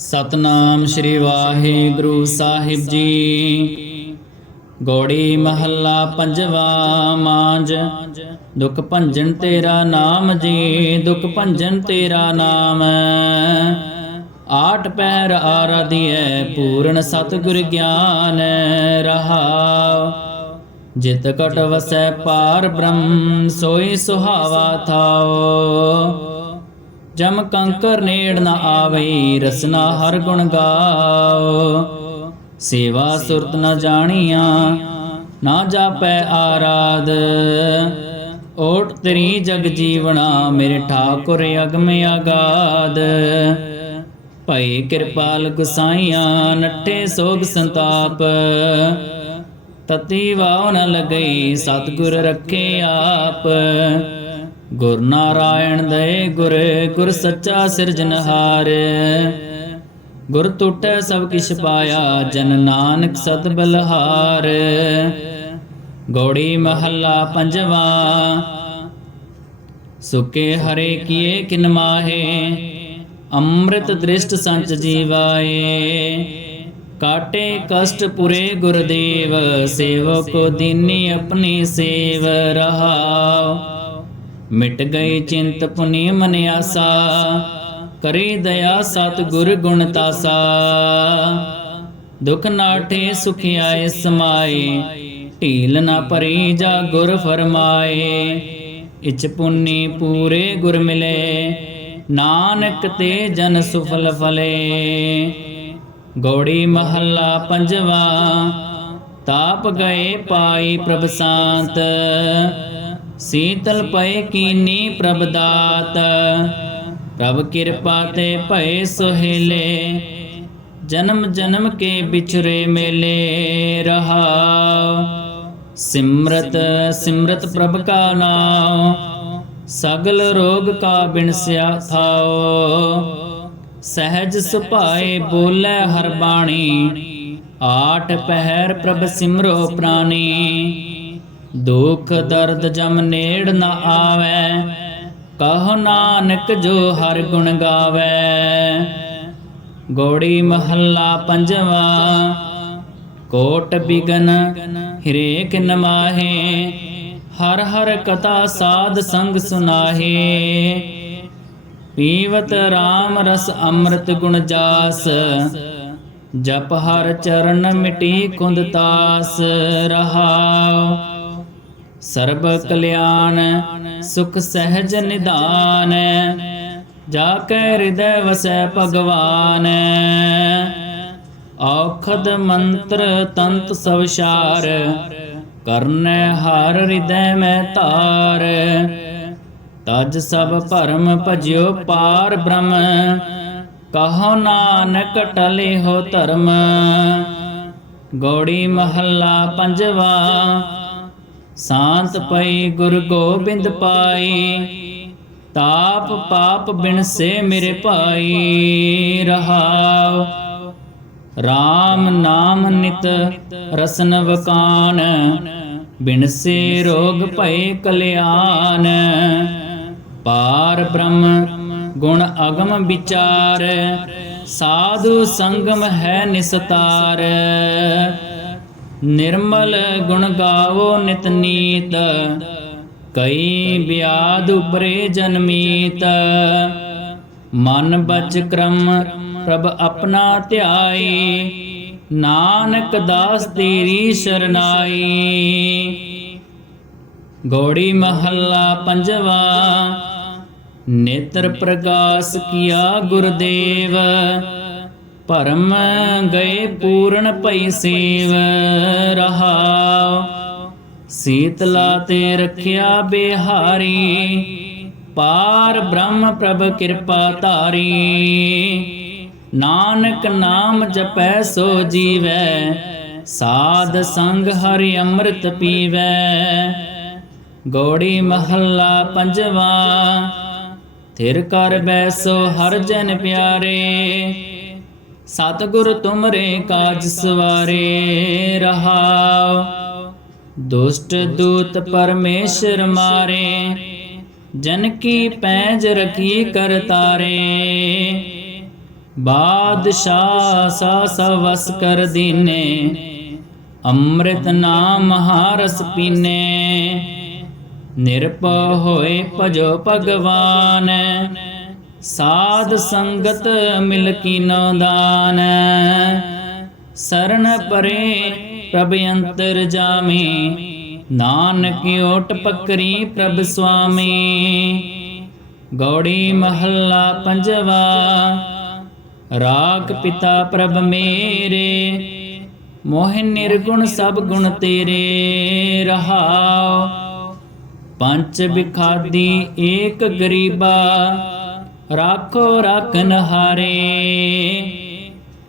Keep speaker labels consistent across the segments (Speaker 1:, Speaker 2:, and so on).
Speaker 1: ਸਤਨਾਮ ਸ੍ਰੀ ਵਾਹਿਗੁਰੂ ਸਾਹਿਬ ਜੀ। ਗੋੜੀ ਮਹੱਲਾ ਪੰਜਵਾ ਮਾਂਜ। ਦੁਖ ਭੰਜਨ ਤੇਰਾ ਨਾਮ ਜੀ, ਦੁਖ ਭੰਜਨ ਤੇਰਾ ਨਾਮ। ਆਠ ਪਹਿਰ ਆਰਾਧਿਐ, ਪੂਰਨ ਸਤਿਗੁਰ ਗਿਆਨ ਰਹਾਉ। ਜਿਤ ਕਟ ਵਸੈ ਪਾਰ ਬ੍ਰਹਮ, ਸੋਈ ਸੁਹਾਵਾ ਥਾਓ ਜਮ ਕੰਕਰ ਨੇੜ ਨਾ ਆਵੇ, ਰਸਨਾ ਹਰ ਗੁਣ ਗਾਓ। ਸੇਵਾ ਸੁਰਤ ਨ ਜਾਣੀਆਂ, ਨਾ ਜਾਪੈ ਆਰਾਧ। ਓਟ ਤੇਰੀ ਜਗ ਜੀਵਣਾ, ਮੇਰੇ ਠਾਕੁਰ ਅਗਮ ਆਗਾਦ। ਭਈ ਕਿਰਪਾਲ ਗੁਸਾਈਆਂ ਨੱਠੇ ਸੋਗ ਸੰਤਾਪ। ਤਤੀ ਵਾਉ ਨ ਲਗਈ, ਸਤਿਗੁਰ ਰੱਖੇ ਆਪ। ਗੁਰ ਨਾਰਾਇਣ ਦਏ ਗੁਰ ਗੁਰ ਸੱਚਾ ਸਿਰਜਨਹਾਰ ਗੁਰ ਟੁੱਟੈ ਸਭ ਕਿਛ ਪਾਇਆ, ਜਨ ਨਾਨਕ ਸਤ ਬਲਹਾਰ। ਗੋੜੀ ਮਹੱਲਾ ਪੰਜਵਾ, ਸੁਕੇ ਹਰੇ ਕੀਏ ਕਿਨ ਮਾਹੇ। ਅੰਮ੍ਰਿਤ ਦ੍ਰਿਸ਼ਟ ਸੰਚ ਜੀਵਾਏ। ਕਾਟੇ ਕਸ਼ਟ ਪੁਰੇ ਗੁਰਦੇਵ, ਸੇਵਕੋ ਦੀਨੀ ਆਪਣੀ ਸੇਵ ਰਹਾਉ। ਮਿਟ ਗਏ ਚਿੰਤ ਪੁਨੀ ਮਨ ਆਸਾ, ਕਰੀ ਦਇਆ ਸਤ ਗੁਰ ਗੁਣ ਤਾਸਾ। ਦੁਖ ਨਾਠੇ ਸੁਖ ਆਏ ਸਮਾਏ, ਢੀਲ ਨਾ ਪਰੀ ਜਾ ਗੁਰ ਫਰਮਾਏ। ਇਚ ਪੁੰਨੀ ਪੂਰੇ ਗੁਰ ਮਿਲੇ, ਨਾਨਕ ਤੇ ਜਨ ਸੁਫਲ ਫਲੇ। ਗੌੜੀ ਮਹੱਲਾ ਪੰਜਵਾ, ਤਾਪ ਗਏ ਪਾਈ ਪ੍ਰਭ ਸ਼ਾਂਤ। ਸੀਤਲ ਪਏ ਕੀਨੀ ਪ੍ਰਭ ਦਾਤ? ਪ੍ਰਭ ਕਿਰਪਾ ਤੇ ਭਏ ਸੁਹੇਲੇ। ਜਨਮ ਜਨਮ ਕੇ ਵਿਛਰੇ ਮੇਲੇ ਰਹਾਉ ਸਿਮਰਤ ਸਿਮਰਤ ਪ੍ਰਭ ਕਾ ਨਾਮ ਸਗਲ ਰੋਗ ਕਾ ਬਿਨਸਿਆ ਥਾਓ। ਸਹਿਜ ਸੁਭਾਏ ਬੋਲੇ ਹਰ ਬਾਣੀ। ਆਠ ਪਹਿਰ ਪ੍ਰਭ ਸਿਮਰੋ ਪ੍ਰਾਨੀ। ਦੁਖ ਦਰਦ ਜਮ ਨੇੜ ਨ ਆਵੇ। ਕਹ ਨਾਨਕ ਜੋ ਹਰ ਗੁਣ ਗਾਵੇ। ਗੋੜੀ ਮਹੱਲਾ ਪੰਜਵਾ, ਕੋਟ ਬਿਗਨ ਹਿਰੇਕ ਨਮਾਹੇ। ਹਰ ਹਰ ਕਥਾ ਸਾਧ ਸੰਗ ਸੁਨਾਹੇ। ਪੀਵਤ RAM ਰਸ ਅੰਮ੍ਰਿਤ ਗੁਣ ਜਾਸ। ਜਪ ਹਰ ਚਰਨ ਮਿਟੀ ਕੁੰਦ ਤਾਸ। ਰਹਾਉ ਸਰਬ ਕਲਿਆਣ, ਸੁਖ ਸਹਿਜ ਨਿਦਾਨ ਜਾ ਕੈ ਹਿਰਦੈ ਵਸੈ ਭਗਵਾਨ। ਔਖਦ ਮੰਤਰ ਤੰਤ ਸਵਸ਼ਾਰ ਕਰਨੈ ਹਰ ਹਿਰਦੈ ਮੈਂ ਧਾਰ। ਤਜ ਸਭ ਭਰਮ ਭਜਿਓ ਪਾਰ ਬ੍ਰਹਮ, ਕਹੋ ਨਾਨਕ ਟਲੇ ਹੋ ਧਰਮ। ਗੋੜੀ ਮਹੱਲਾ ਪੰਜਵਾ ਸ਼ਾਂਤ ਪਈ ਗੁਰ ਗੋਬਿੰਦ ਪਾਈ, ਤਾਪ ਪਾਪ ਬਿਨ ਸੇ ਮੇਰੇ ਭਾਈ ਰਹਾਉ। RAM ਨਾਮ ਨਿਤ ਰਸਨ ਵਕਾਨ, ਬਿਨ ਸੇ ਰੋਗ ਭਏ ਕਲਿਆਣ। ਪਾਰ ਬ੍ਰਹਮ ਗੁਣ ਅਗਮ ਵਿਚਾਰ, ਸਾਧੂ ਸੰਗਮ ਹੈ ਨਿਸਤਾਰ। ਨਿਰਮਲ ਗੁਣ ਗਾਵੋ ਨਿਤ ਨੀਤ, ਕਈ ਬਿਆਦ ਉਪਰੇ ਜਨਮੀਤ ਮਨ ਬਚ ਕਰਮ ਪ੍ਰਭ ਆਪਣਾ ਧਿਆਏ, ਨਾਨਕ ਦਾਸ ਤੇਰੀ ਸਰਨਾਈ। ਗੋੜੀ ਮਹੱਲਾ ਪੰਜਵਾ, ਨੇਤਰ ਪ੍ਰਕਾਸ਼ ਕੀਆ ਗੁਰਦੇਵ। ਭਰਮ ਗਏ ਪੂਰਨ ਭਈ ਸੇਵ ਰਹਾਉ ਸੀਤਲਾ ਤੇ ਰਖਿਆ ਬਿਹਾਰੀ, ਪਾਰ ਬ੍ਰਹਮ ਪ੍ਰਭ ਕਿਰਪਾ ਧਾਰੀ। ਨਾਨਕ ਨਾਮ ਜਪੈ ਸੋ ਜੀਵੈ, ਸਾਧ ਸੰਗ ਹਰਿ ਅੰਮ੍ਰਿਤ ਪੀਵੈ। ਗੋੜੀ ਮਹੱਲਾ ਪੰਜਵਾ, ਥਿਰ ਕਰ ਬੈਸੋ ਹਰ ਜਨ ਪਿਆਰੇ। ਸਤਿਗੁਰ ਤੁਮਰੇ ਕਾਜ ਸਵਾਰੇ ਰਹਾਉ ਦੁਸ਼ਟ ਦੂਤ ਪਰਮੇਸ਼ਰ ਮਾਰੇ, ਜਨ ਕੀ ਪੈਜ ਰਖੀ ਕਰ ਤਾਰੇ। ਬਾਦਸ਼ਾਹ ਸਾ ਸਵਸ ਕਰ ਦੀਨੇ, ਅੰਮ੍ਰਿਤ ਨਾਮ ਮਹਾਰਸ ਪੀਨੇ। ਨਿਰਭਉ ਹੋਏ ਭਜੋ ਭਗਵਾਨ ਸਾਧ ਸੰਗਤ ਮਿਲ ਕੀਨੋ ਦਾਨ? ਸਰਣ ਪਰੇ ਪ੍ਰਭ ਅੰਤਰ ਜਾਮੀ, ਨਾਨਕ ਓਟ ਪਕਰੀ ਪ੍ਰਭ ਸੁਆਮੀ। ਗੌੜੀ ਮਹੱਲਾ ਪੰਜਵਾ, ਰਾਗ ਪਿਤਾ ਪ੍ਰਭ ਮੇਰੇ, ਮੋਹਿ ਨਿਰਗੁਣ ਸਭ ਗੁਣ ਤੇਰੇ ਰਹਾਉ। ਪੰਚ ਬਿਖਾਦੀ ਏਕ ਗਰੀਬਾ ਰਾਖੋ ਰਾਖਨ ਹਾਰੇ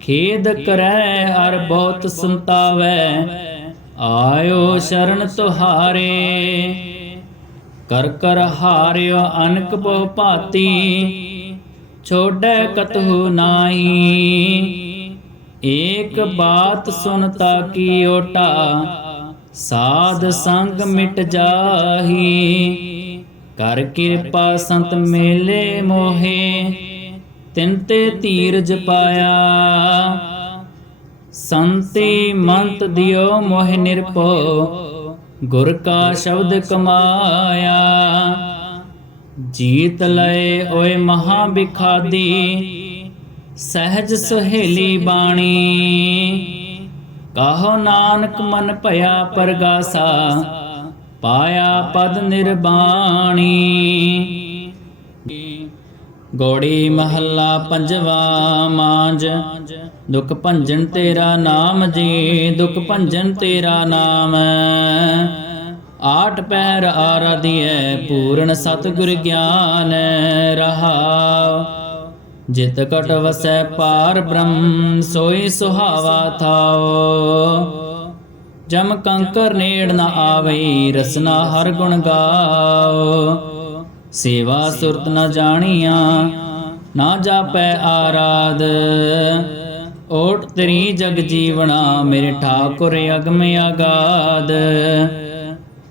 Speaker 1: ਖੇਦ ਕਰੈ ਹਰ ਬਹੁਤ ਸੰਤਾਵੈ, ਆਇਓ ਸ਼ਰਨ ਤੁਹਾਰੇ। ਕਰ ਕਰ ਹਾਰਿਓ ਅਨਕ ਬਹੁ ਭਾਤੀ, ਛੋੜੈ ਕਤਹੁ ਨਾਹੀ। ਏਕ ਬਾਤ ਸੁਨਤਾ ਕੀ ਓਟਾ, ਸਾਧ ਸੰਗ ਮਿਟ ਜਾਹੀ। ਕਰ ਕਿਰਪਾ ਸੰਤ ਮੇਲੇ ਮੋਹੇ, ਤਿੰਨ ਤੇ ਧੀਰਜ ਪਾਇਆ। ਸੰਤੀ ਮੰਤ ਦਿਓ ਮੋਹਿ ਨਿਰਭਉ, ਗੁਰ ਕਾ ਸ਼ਬਦ ਕਮਾਇਆ। ਜੀਤ ਲਏ ਓਏ ਮਹਾ ਬਿਖਾਦੀ ਸਹਿਜ ਸੁਹੇਲੀ ਬਾਣੀ। ਕਹੋ ਨਾਨਕ ਮਨ ਭਇਆ ਪਰਗਾਸਾ ਪਾਇਆ ਪਦ ਨਿਰਬਾਣੀ। ਗੋੜੀ ਮਹੱਲਾ ਪੰਜਵਾ ਮਾਂਜ। ਦੁਖ ਭੰਜਨ ਤੇਰਾ ਨਾਮ ਜੀ, ਦੁਖ ਭੰਜਨ ਤੇਰਾ ਨਾਮ। ਆਠ ਪੈਰ ਆਰਾਧਿਐ, ਪੂਰਨ ਸਤਿਗੁਰ ਗਿਆਨ ਰਹਾਉ। ਜਿਤ ਕਟ ਵਸੈ ਪਾਰ ਬ੍ਰਹਮ, ਸੋਈ ਸੁਹਾਵਾ ਥਾਓ ਜਮ ਕੰਕਰ ਨੇੜ ਨਾ ਆਵੇ, ਰਸਨਾ ਹਰ ਗੁਣ ਗਾਓ। ਸੇਵਾ ਸੁਰਤ ਨ ਜਾਣੀਆਂ, ਨਾ ਜਾਪੈ ਆਰਾਧ। ਓਟ ਤੇਰੀ ਜਗ ਜੀਵਣਾ, ਮੇਰੇ ਠਾਕੁਰ ਅਗਮ ਆਗਾਦ।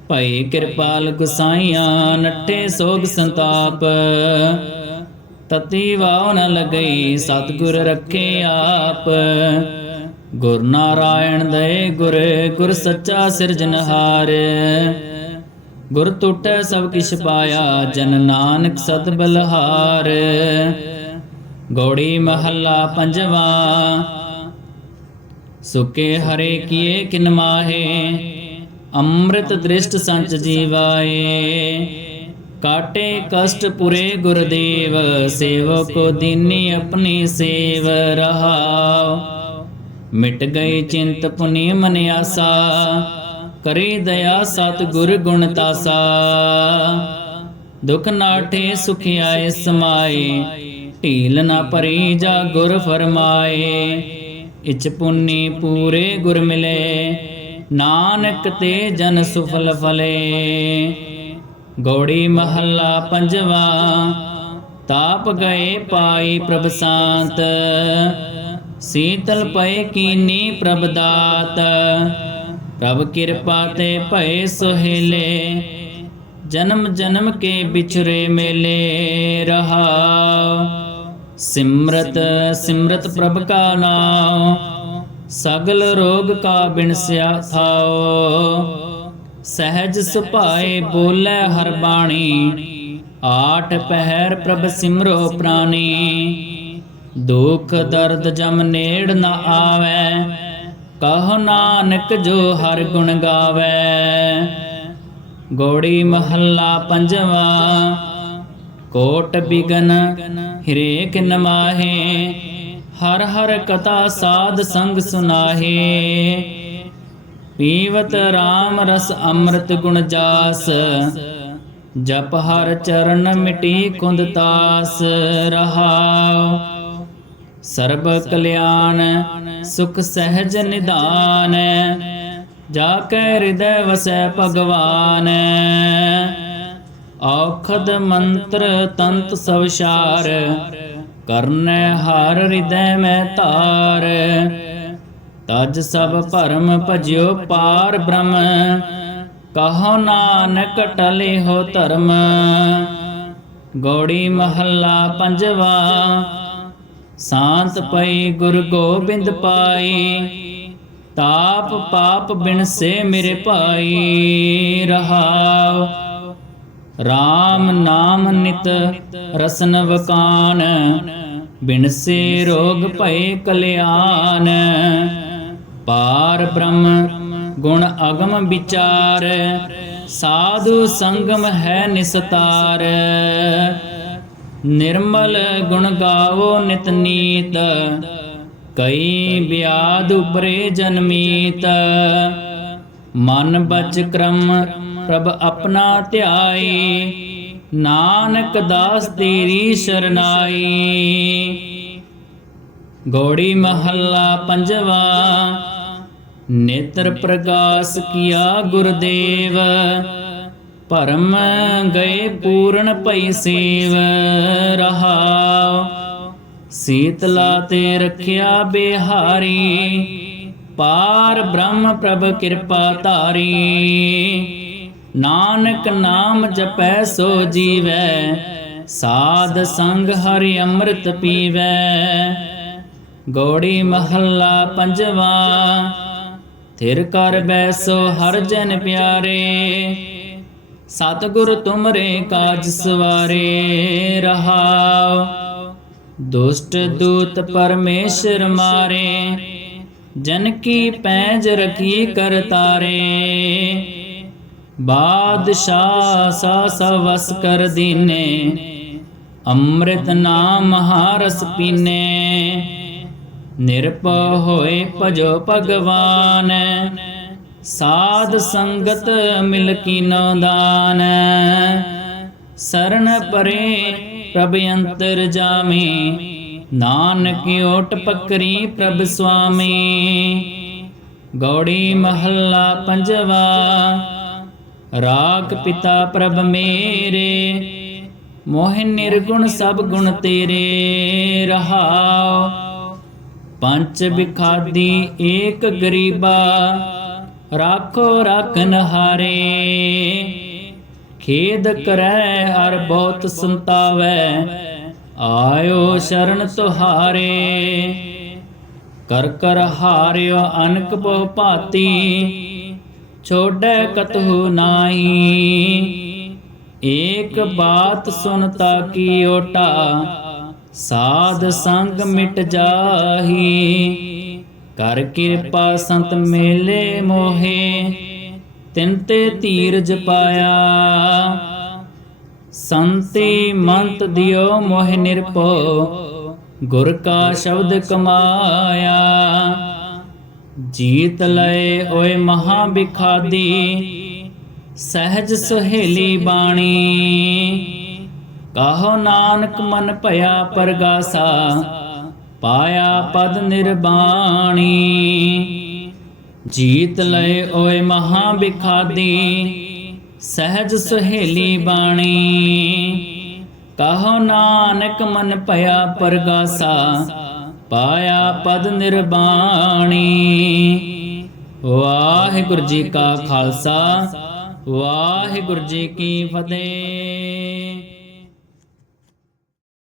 Speaker 1: ਭਈ ਕਿਰਪਾਲ ਗੁਸਾਈਆਂ ਨੱਠੇ ਸੋਗ ਸੰਤਾਪ। ਤਤੀ ਵਾਉ ਨ ਲਗਈ, ਸਤਿਗੁਰ ਰੱਖੇ ਆਪ। ਗੁਰ ਨਾਰਾਇਣ ਦਏ ਗੁਰ ਗੁਰ ਸੱਚਾ ਸਿਰਜਨਹਾਰ ਗੁਰ ਟੁੱਟੈ ਸਭ ਕਿਛ ਪਾਇਆ, ਜਨ ਨਾਨਕ ਸਤ ਬਲਹਾਰ। ਗੋੜੀ ਮਹੱਲਾ ਪੰਜਵਾ, ਸੁਕੇ ਹਰੇ ਕੀਏ ਕਿਨ ਮਾਹੇ, ਅੰਮ੍ਰਿਤ ਦ੍ਰਿਸ਼ਟ ਸੰਚ ਜੀਵਾਏ। ਕਾਟੇ ਕਸ਼ਟ ਪੁਰੇ ਗੁਰਦੇਵ ਸੇਵਕੋ ਦੀਨੀ ਆਪਣੀ ਸੇਵ ਰਹਾਉ। ਮਿਟ ਗਏ ਚਿੰਤ ਪੁਨੀ ਮਨ ਆਸਾ, ਕਰੀ ਦਇਆ ਸਤ ਗੁਰ ਗੁਣ ਤਾਸਾ। ਦੁਖ ਨਾਠੇ ਸੁਖ ਆਏ ਸਮਾਏ, ਢੀਲ ਨਾ ਪਰੀ ਜਾ ਗੁਰ ਫਰਮਾਏ। ਇਚ ਪੁੰਨੀ ਪੂਰੇ ਗੁਰ ਮਿਲੇ, ਨਾਨਕ ਤੇ ਜਨ ਸੁਫਲ ਫਲੇ। ਗੌੜੀ ਮਹੱਲਾ ਪੰਜਵਾ, ਤਾਪ ਗਏ ਪਾਈ ਪ੍ਰਭ ਸ਼ਾਂਤ। ਸੀਤਲ ਪਏ ਕੀਨੀ ਪ੍ਰਭ ਦਾਤ? ਪ੍ਰਭ ਕਿਰਪਾ ਤੇ ਭਏ ਸੁਹੇਲੇ। ਜਨਮ ਜਨਮ ਕੇ ਵਿਛਰੇ ਮੇਲੇ ਰਹਾਉ ਸਿਮਰਤ ਸਿਮਰਤ ਪ੍ਰਭ ਕਾ ਨਾਮ ਸਗਲ ਰੋਗ ਕਾ ਬਿਨਸਿਆ ਥਾਓ। ਸਹਿਜ ਸੁਭਾਏ ਬੋਲੇ ਹਰ ਬਾਣੀ। ਆਠ ਪਹਿਰ ਪ੍ਰਭ ਸਿਮਰੋ ਪ੍ਰਾਨੀ। ਦੁਖ ਦਰਦ ਜਮ ਨੇੜ ਨ ਆਵੇ। ਕਹੋ ਨਾਨਕ ਜੋ ਹਰ ਗੁਣ ਗਾਵੇ। ਗੋੜੀ ਮਹੱਲਾ ਪੰਜਵਾ। ਕੋਟ ਬਿਗਨ ਹਿਰੇਕ ਨਮਾਹੇ। ਹਰ ਹਰ ਕਥਾ ਸਾਧ ਸੰਗ ਸੁਨਾਹੇ। ਪੀਵਤ RAM ਰਸ ਅੰਮ੍ਰਿਤ ਗੁਣ ਜਾਸ। ਜਪ ਹਰ ਚਰਨ ਮਿਟੀ ਕੁੰਦ ਤਾਸ। ਰਹਾਉ ਸਰਬ ਕਲਿਆਣ, ਸੁਖ ਸਹਿਜ ਨਿਦਾਨ, ਜਾ ਕੈ ਹਿਰਦੈ ਵਸੈ ਭਗਵਾਨ। ਔਖਦ ਮੰਤਰ ਤੰਤ ਸਵਸ਼ਾਰ ਕਰਨੈ ਹਰ ਹਿਰਦੈ ਮੈਂ ਧਾਰ। ਤਜ ਸਭ ਭਰਮ ਭਜਿਓ ਪਾਰ ਬ੍ਰਹਮ, ਕਹੋ ਨਾਨਕ ਟਲੇ ਹੋ ਧਰਮ। ਗੋੜੀ ਮਹੱਲਾ ਪੰਜਵਾ ਸ਼ਾਂਤ ਪਈ ਗੁਰ ਗੋਬਿੰਦ ਪਾਈ, ਤਾਪ ਪਾਪ ਬਿਨ ਸੇ ਮੇਰੇ ਭਾਈ ਰਹਾਉ। RAM ਨਾਮ ਨਿਤ ਰਸਨ ਵਕਾਨ, ਬਿਨ ਸੇ ਰੋਗ ਭਏ ਕਲਿਆਣ। ਪਾਰ ਬ੍ਰਹਮ ਗੁਣ ਅਗਮ ਵਿਚਾਰ, ਸਾਧੂ ਸੰਗਮ ਹੈ ਨਿਸਤਾਰ। ਨਿਰਮਲ ਗੁਣ ਗਾਵੋ ਨਿਤ ਨੀਤ, ਕਈ ਬਿਆਦ ਉਪਰੇ ਜਨਮੀਤ ਮਨ ਬਚ ਕਰਮ ਪ੍ਰਭ ਆਪਣਾ ਧਿਆਏ, ਨਾਨਕ ਦਾਸ ਤੇਰੀ ਸਰਨਾਈ। ਗੋੜੀ ਮਹੱਲਾ ਪੰਜਵਾ, ਨੇਤਰ ਪ੍ਰਕਾਸ਼ ਕੀਆ ਗੁਰਦੇਵ। ਭਰਮ ਗਏ ਪੂਰਨ ਭਈ ਸੇਵ ਰਹਾਉ ਸੀਤਲਾ ਤੇ ਰਖਿਆ ਬਿਹਾਰੀ, ਪਾਰ ਬ੍ਰਹਮ ਪ੍ਰਭ ਕਿਰਪਾ ਧਾਰੀ। ਨਾਨਕ ਨਾਮ ਜਪੈ ਸੋ ਜੀਵੈ, ਸਾਧ ਸੰਗ ਹਰਿ ਅੰਮ੍ਰਿਤ ਪੀਵੈ। ਗੋੜੀ ਮਹੱਲਾ ਪੰਜਵਾ, ਥਿਰ ਕਰ ਬੈਸੋ ਹਰ ਜਨ ਪਿਆਰੇ। ਸਤਿਗੁਰ ਤੁਮਰੇ ਕਾਜ ਸਵਾਰੇ ਰਹਾਉ ਦੁਸ਼ਟ ਦੂਤ ਪਰਮੇਸ਼ਰ ਮਾਰੇ, ਜਨ ਕੀ ਪੈਜ ਰਖੀ ਕਰ ਤਾਰੇ। ਬਾਦਸ਼ਾਹ ਸਾ ਸਵਸ ਕਰ ਦੀਨੇ, ਅੰਮ੍ਰਿਤ ਨਾਮ ਹਾਰਸ ਪੀਨੇ। ਨਿਰਭਉ ਹੋਏ ਭਜੋ ਭਗਵਾਨ ਸਾਧ ਸੰਗਤ ਮਿਲ ਕੀਨੋ ਦਾਨ? ਸਰਨ ਪਰੇ ਪ੍ਰਭ ਅੰਤਰ ਜਾਮੀ, ਨਾਨਕ ਓਟ ਪਕਰੀ ਪ੍ਰਭ ਸੁਆਮੀ। ਗੌੜੀ ਮਹੱਲਾ ਪੰਜਵਾ, ਰਾਗ ਪਿਤਾ ਪ੍ਰਭ ਮੇਰੇ, ਮੋਹਿ ਨਿਰਗੁਣ ਸਭ ਗੁਣ ਤੇਰੇ ਰਹਾਉ। ਪੰਚ ਬਿਖਾਦੀ ਏਕ ਗਰੀਬਾ ਰਾਖੋ ਰਾਖਨ ਹਾਰੇ ਖੇਦ ਕਰੈ ਹਰ ਬਹੁਤ ਸੰਤਾਵੈ, ਆਇਓ ਸ਼ਰਨ ਤੁਹਾਰੇ। ਕਰ ਕਰ ਹਾਰਿਓ ਅਨਕ ਬਹੁ ਭਾਤੀ, ਛੋੜੈ ਕਤਹੁ ਨਾਹੀ। ਏਕ ਬਾਤ ਸੁਨਤਾ ਕੀ ਓਟਾ, ਸਾਧ ਸੰਗ ਮਿਟ ਜਾਹੀ। ਕਰ ਕਿਰਪਾ ਸੰਤ ਮੇਲੇ ਮੋਹੇ, ਤਿਨ ਤੇ ਧੀਰਜ ਪਾਇਆ। ਸੰਤੀ ਮੰਤ ਦਿਓ ਮੋਹਿ ਨਿਰਭਉ, ਗੁਰ ਕਾ ਸ਼ਬਦ ਕਮਾਇਆ। ਜੀਤ ਲਏ ਓਏ ਮਹਾ ਬਿਖਾਦੀ, ਸਹਿਜ ਸੁਹੇਲੀ ਬਾਣੀ। ਕਹੋ ਨਾਨਕ ਮਨ ਭਇਆ ਪਰਗਾਸਾ ਪਾਇਆ ਪਦ ਨਿਰਬਾਣੀ। ਜੀਤ ਲਏ ਓਏ ਮਹਾ ਬਿਖਾਦੀ ਸਹਿਜ ਸਹੇਲੀ ਬਾਣੀ। ਕਹੋ ਨਾਨਕ ਮਨ ਭਇਆ ਪਰਗਾਸਾ, ਪਾਇਆ ਪਦ ਨਿਰਬਾਣੀ। ਵਾਹਿਗੁਰੂ ਜੀ ਕਾ ਖਾਲਸਾ, ਵਾਹਿਗੁਰੂ ਜੀ ਕੀ ਫਤਿਹ।